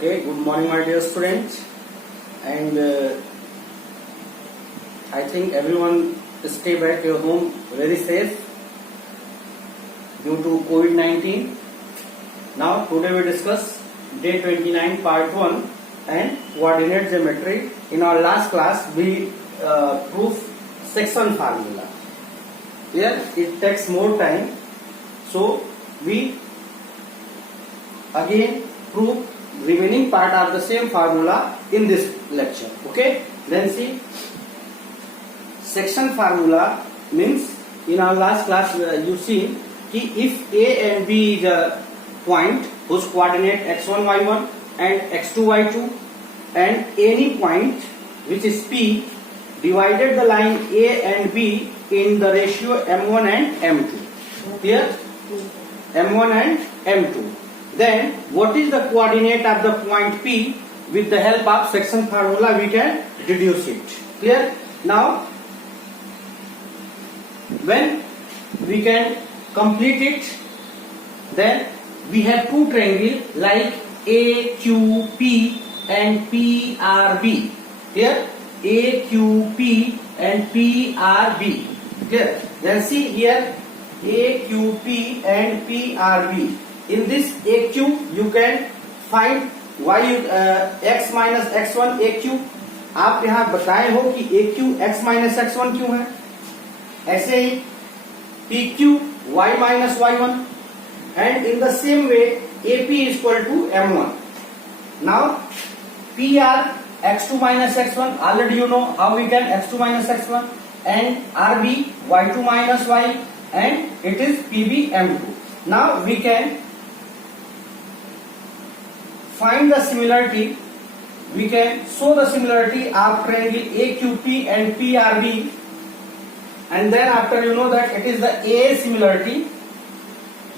Okay, good morning my dear students, and I think everyone stay back your home very safe due to COVID-19. Now today we discuss day 29 part 1 and coordinate geometry. In our last class we prove section formula. Here it takes more time, so we again prove remaining part are the same formula in this lecture. Okay, then see, section formula means in our last class you see कि if A and B is a point whose coordinate x1 y1 and x2 y2 and any point which is P divided the line A and B in the ratio m1 and m2. Here m1 and m2. Then what is the coordinate of the point P? With the help of section formula we can deduce it. Clear? Now when we can complete it, then we have two triangles like AQP and PRB. Here AQP and PRB. Clear? Then see here AQP and PRB. In this AQ you can find y x minus x1 AQ. आप यहाँ बताए हो कि AQ x minus x1 क्यों है, ऐसे ही PQ y minus y1, and in the same way AP is equal to m1. Now PR x2 minus x1, already you know how we can x2 minus x1, and RB y2 minus y, and it is PB m2. Now we can find the similarity, we can show the similarity of triangle AQP and PRB, and then after you know that it is the A similarity,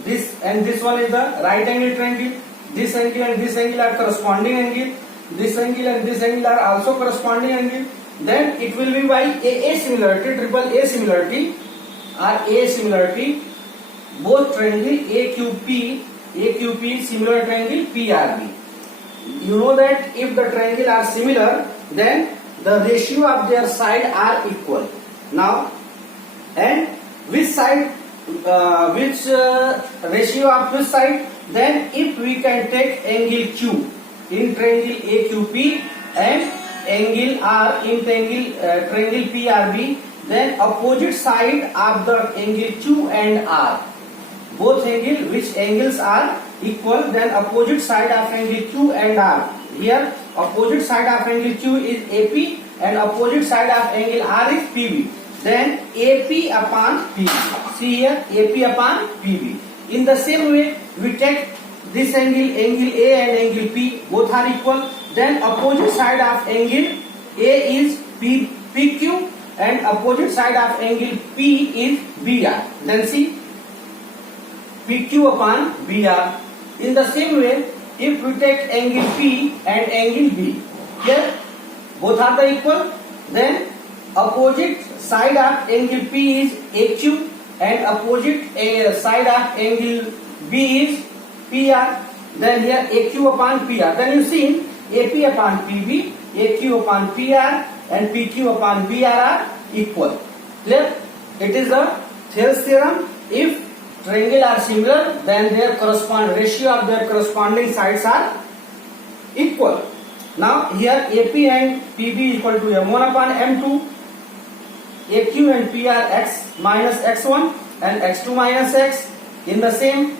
this and this one is the right angle triangle, this angle and this angle are corresponding angle, this angle and this angle are also corresponding angle, then it will be by AA similarity, triple A similarity or A similarity, both triangle AQP similar triangle PRB. You know that if the triangle are similar, then the ratio of their side are equal. Now, and which side, ratio of which side? Then if we can take angle Q in triangle AQP and angle R in triangle PRB, then opposite side of the angle Q and R, both angle which angles are equal, then opposite side of angle Q and R. Here opposite side of angle Q is AP and opposite side of angle R is PB. Then AP upon PB. See here AP upon PB. In the same way we take this angle A and angle P, both are equal. Then opposite side of angle A is PQ and opposite side of angle P is BR. Then see PQ upon BR. In the same way, if we take angle P and angle B, here both are the equal, then opposite side of angle P is AQ and opposite side of angle B is PR. Then here AQ upon PR. Then you see AP upon PB, AQ upon PR and PQ upon BR are equal. Clear? It is the Thales theorem. If triangle are similar, then their ratio of their corresponding sides are equal. Now here AP and PB equal to m1 upon m2, AQ and PR x minus x1 and x2 minus x. In the same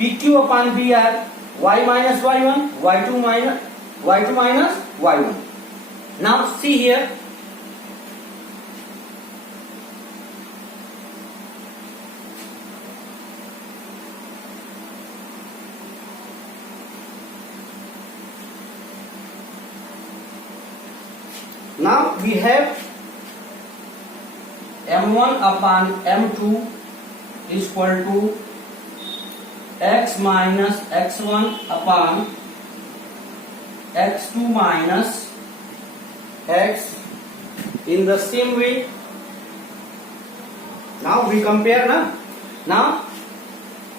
PQ upon BR y minus y1, y2 minus y1. Now see here, now we have m1 upon m2 is equal to x minus x1 upon x2 minus x. In the same way, now we compare now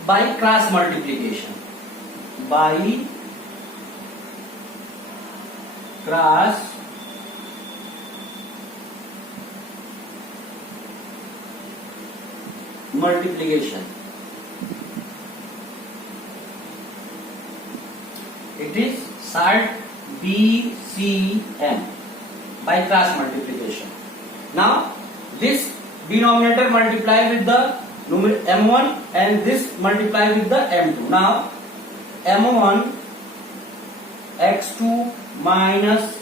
by cross multiplication, by cross multiplication. It is salt BCm by cross multiplication. Now this denominator multiply with the m1 and this multiply with the m2. Now m1 x2 minus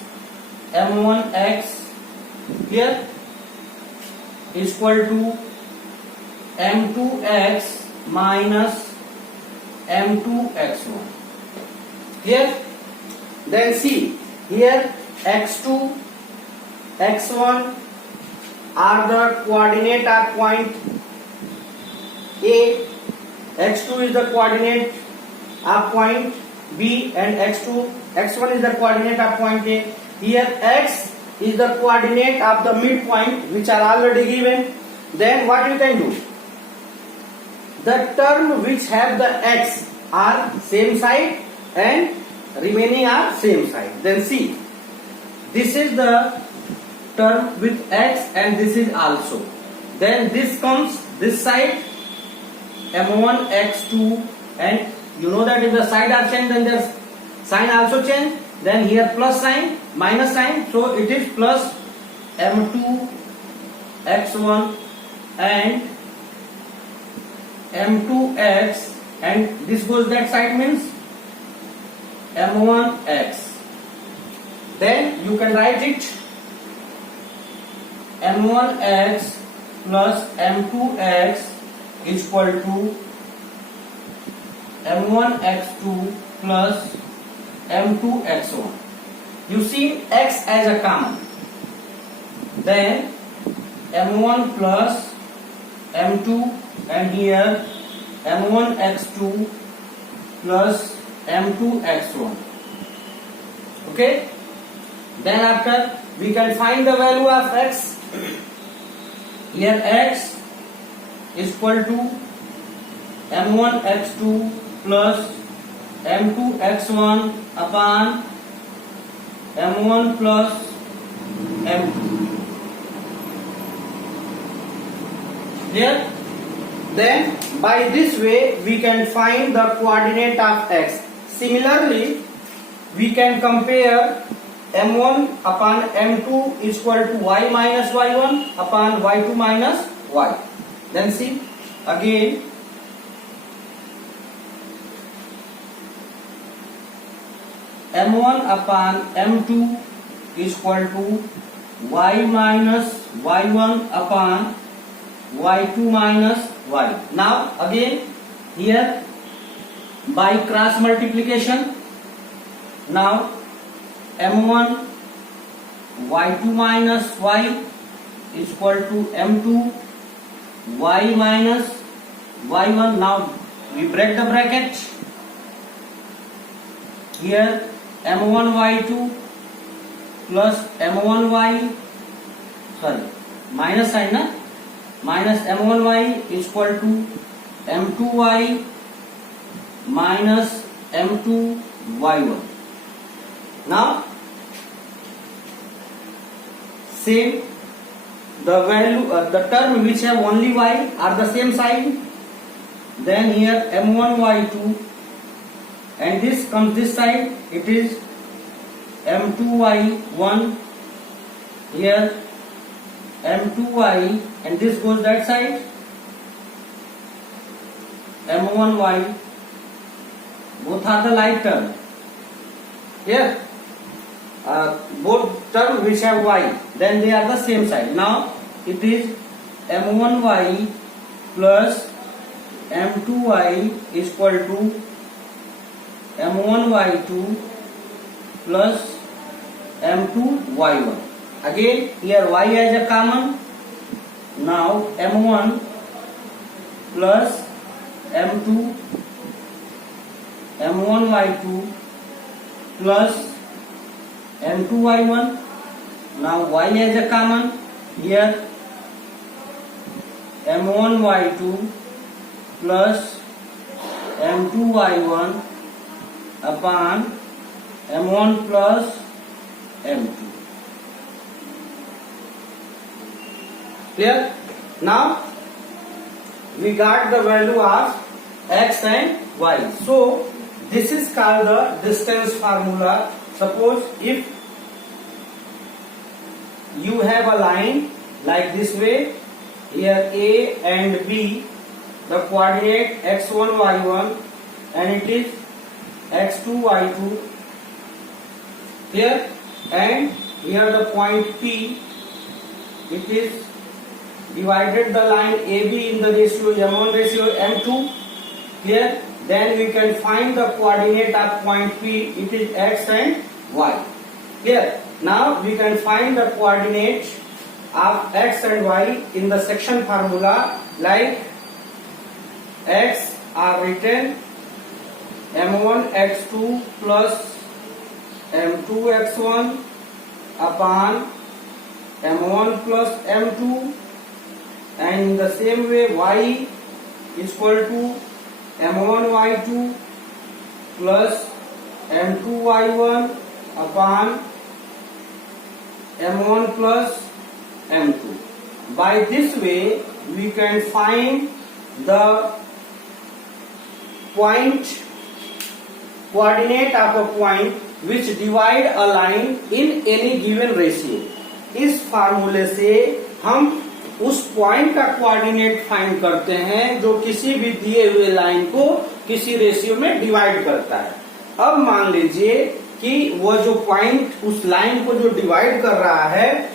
m1 x here is equal to m2 x minus m2 x1 here. Then see here x2 x1 are the coordinate of point A, x2 is the coordinate of point B, and x1 is the coordinate of point A. Here x is the coordinate of the midpoint which are already given. Then what you can do? The term which have the x are same side and remaining are same side. Then see, this is the term with x and this is also. Then this comes this side m1 x2, and you know that if the side are changed then their sign also change. Then here plus sign minus sign, so it is plus m2 x1 and m2 x, and this goes that side means m1 x. Then you can write it m1 x plus m2 x is equal to m1 x2 plus m2 x1. You see x as a common. Then m1 plus m2, and here m1 x2 plus m2 x1. Okay. Then after we can find the value of x. Here x is equal to m1 x2 plus m2 x1 upon m1 plus m2. Here, then by this way we can find the coordinate of x. Similarly, we can compare m1 upon m2 is equal to y minus y1 upon y2 minus y. Then see again m1 upon m2 is equal to y minus y1 upon y2 minus y. Now again here by cross multiplication, now m1 y2 minus y is equal to m2 y minus y1. Now we break the bracket. Here m1 y2 plus m1 y, sorry, minus sign na, minus m1 y is equal to m2 y minus m2 y1. Now same, the value the term which have only y are the same side. Then here m1 y2, and this comes this side, it is m2 y1. Here m2 y, and this goes that side m1 y. Both are the like term. Here both term which have y, then they are the same side. Now it is m1 y plus m2 y is equal to m1 y2 plus m2 y1. Again here y as a common. Now m1 plus m2 m1 y2 plus m2 y1. Now y as a common. Here m1 y2 plus m2 y1 upon m1 plus m2. Clear? Now we got the value of x and y. So this is called the distance formula. Suppose if you have a line like this way, here A and B, the coordinate x1 y1 and it is x2 y2. Here and here the point P, it is divided the line AB in the ratio m1 ratio m2. Here then we can find the coordinate of point P, it is x and y. Here now we can find the coordinate of x and y in the section formula, like x are written m1 x2 plus m2 x1 upon m1 plus m2, and in the same way y is equal to m1 y2 plus m2 y1 upon m1 plus m2. By this way we can find the point coordinate of a point which divide a line in any given ratio. इस फार्मूले से हम उस point का coordinate find करते हैं जो किसी भी दिए हुए लाइन को किसी रेशियो में डिवाइड करता है. अब मान लीजिए कि वो जो पॉइंट उस लाइन को जो डिवाइड कर रहा है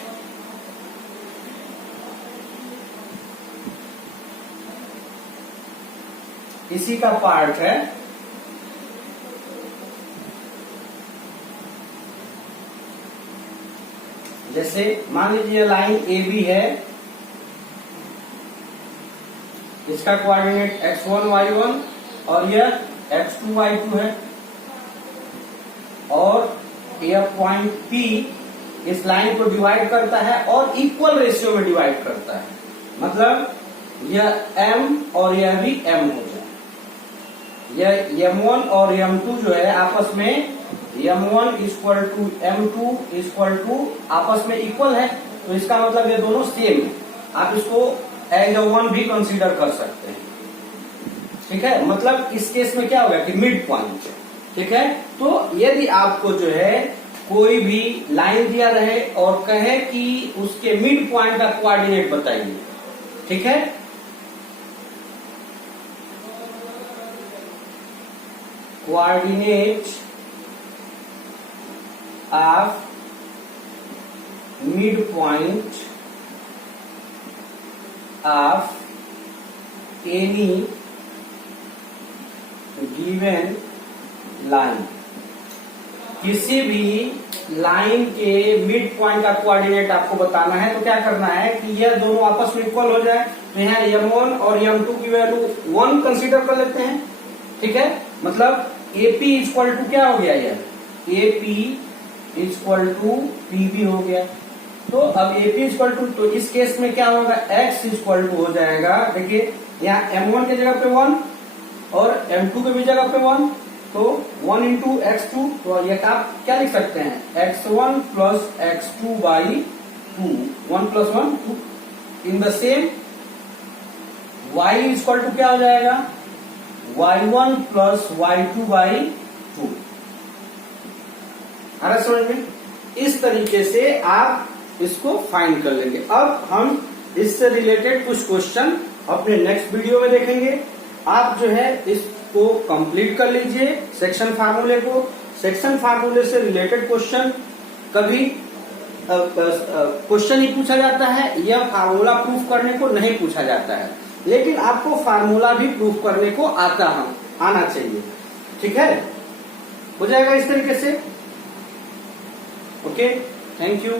इसी का पार्ट है. जैसे मान लीजिए लाइन ए बी है, इसका कोऑर्डिनेट x1 y1 और यह x2 y2 है, और यह पॉइंट P इस लाइन को डिवाइड करता है और इक्वल रेशियो में डिवाइड करता है. मतलब यह m और यह भी m हो जाए. यह m1 और m2 जो है आपस में m1 equal to m2 equal to आपस में इक्वल है, तो इसका मतलब ये दोनों सेम है. आप इसको एज अ वन भी कंसीडर कर सकते हैं. ठीक है, मतलब इस केस में क्या होगा कि मिड पॉइंट. ठीक है, तो यदि आपको जो है कोई भी लाइन दिया रहे और कहे कि उसके मिड पॉइंट का कोऑर्डिनेट बताइए. ठीक है, coordinate of mid point of any given line. किसी भी लाइन के मिड पॉइंट का कोऑर्डिनेट आपको बताना है तो क्या करना है कि यह दोनों आपस में इक्वल हो जाए. तो यहाँ m1 और m2 की वैल्यू 1 कंसीडर कर लेते हैं. ठीक है, मतलब AP इक्वल टू क्या हो गया, यह AP इक्वल टू PB हो गया. तो अब AP इक्वल टू, तो इस केस में क्या होगा, x इक्वल टू हो जाएगा. देखिए यहाँ m1 के जगह पे 1 और m2 के भी जगह पे 1, तो 1 इंटू x2, तो ये आप क्या लिख सकते हैं, x1 plus x2 by 2, 1 plus 1 2. In the same y equal to क्या हो जाएगा, y1 प्लस y2 बाई 2. आ रहा समझ में. इस तरीके से आप इसको फाइंड कर लेंगे. अब हम इससे रिलेटेड कुछ क्वेश्चन अपने नेक्स्ट वीडियो में देखेंगे. आप जो है इसको कंप्लीट कर लीजिए सेक्शन फार्मूले को. सेक्शन फार्मूले से रिलेटेड क्वेश्चन कभी क्वेश्चन ही पूछा जाता है, यह फार्मूला प्रूफ करने को नहीं पूछा जाता है, लेकिन आपको फार्मूला भी प्रूफ करने को आना चाहिए. ठीक है, हो जाएगा इस तरीके से. Okay, thank you.